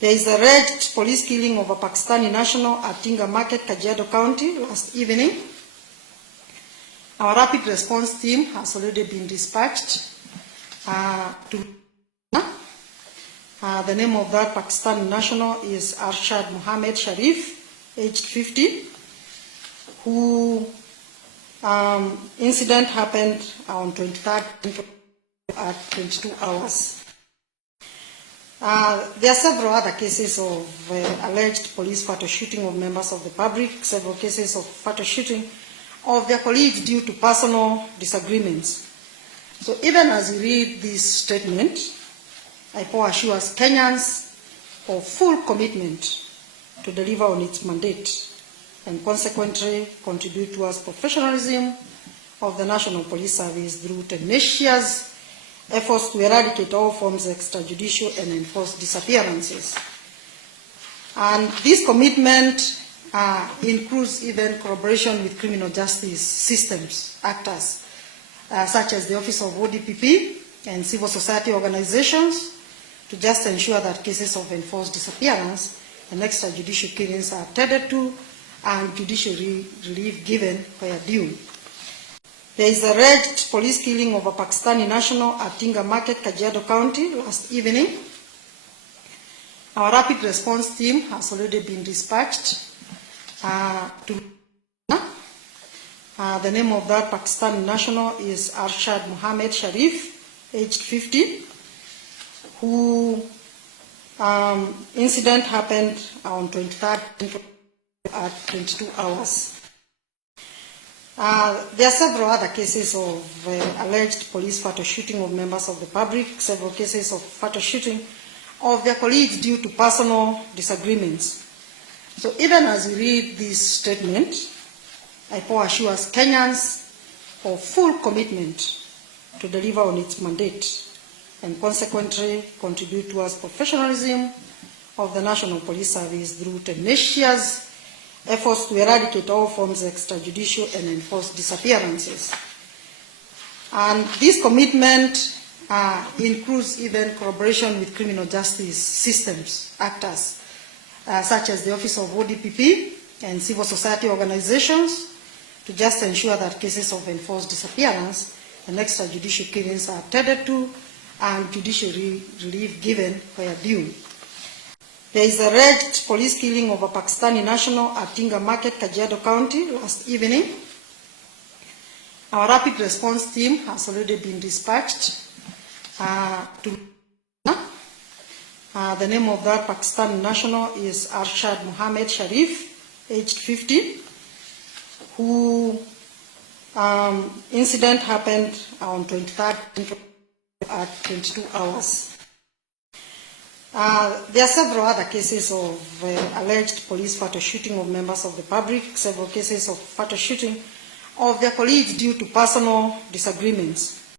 There is a alleged police killing of a Pakistani national at Tinga Market, Kajiado County last evening. Our rapid response team has already been dispatched to the name of that Pakistani national is Arshad Sharif, aged 50, who incident happened on 23rd at 22 hours. There are several other cases of alleged police fatal shooting of members of the public, several cases of fatal shooting of their colleagues due to personal disagreements. So even as you read this statement, IPOA assures Kenyans of full commitment to deliver on its mandate and consequently contribute towards professionalism of the National Police Service through tenacious efforts to eradicate all forms of extrajudicial and enforced disappearances. And this commitment includes even collaboration with criminal justice systems, actors, such as the Office of ODPP and civil society organizations, to just ensure that cases of enforced disappearance and extrajudicial killings are attended to and judicial relief given where due. There is a alleged police killing of a Pakistani national at Tinga Market, Kajiado County last evening. Our rapid response team has already been dispatched to the name of that Pakistani national is Arshad Sharif, aged 50, who incident happened on 23rd at 22 hours. There are several other cases of alleged police fatal shooting of members of the public, several cases of fatal shooting of their colleagues due to personal disagreements. So even as you read this statement, IPOA assures Kenyans of full commitment to deliver on its mandate and consequently contribute towards professionalism of the National Police Service through tenacious efforts to eradicate all forms of extrajudicial and enforced disappearances. And this commitment includes even collaboration with criminal justice systems, actors, such as the Office of ODPP and civil society organizations, to just ensure that cases of enforced disappearance and extrajudicial killings are attended to and judicial relief given where due. There is a alleged police killing of a Pakistani national at Tinga Market, Kajiado County last evening. Our rapid response team has already been dispatched to the name of that Pakistani national is Arshad Sharif, aged 50, who incident happened on 23rd at 22 hours. There are several other cases of alleged police fatal shooting of members of the public, several cases of fatal shooting of their colleagues due to personal disagreements.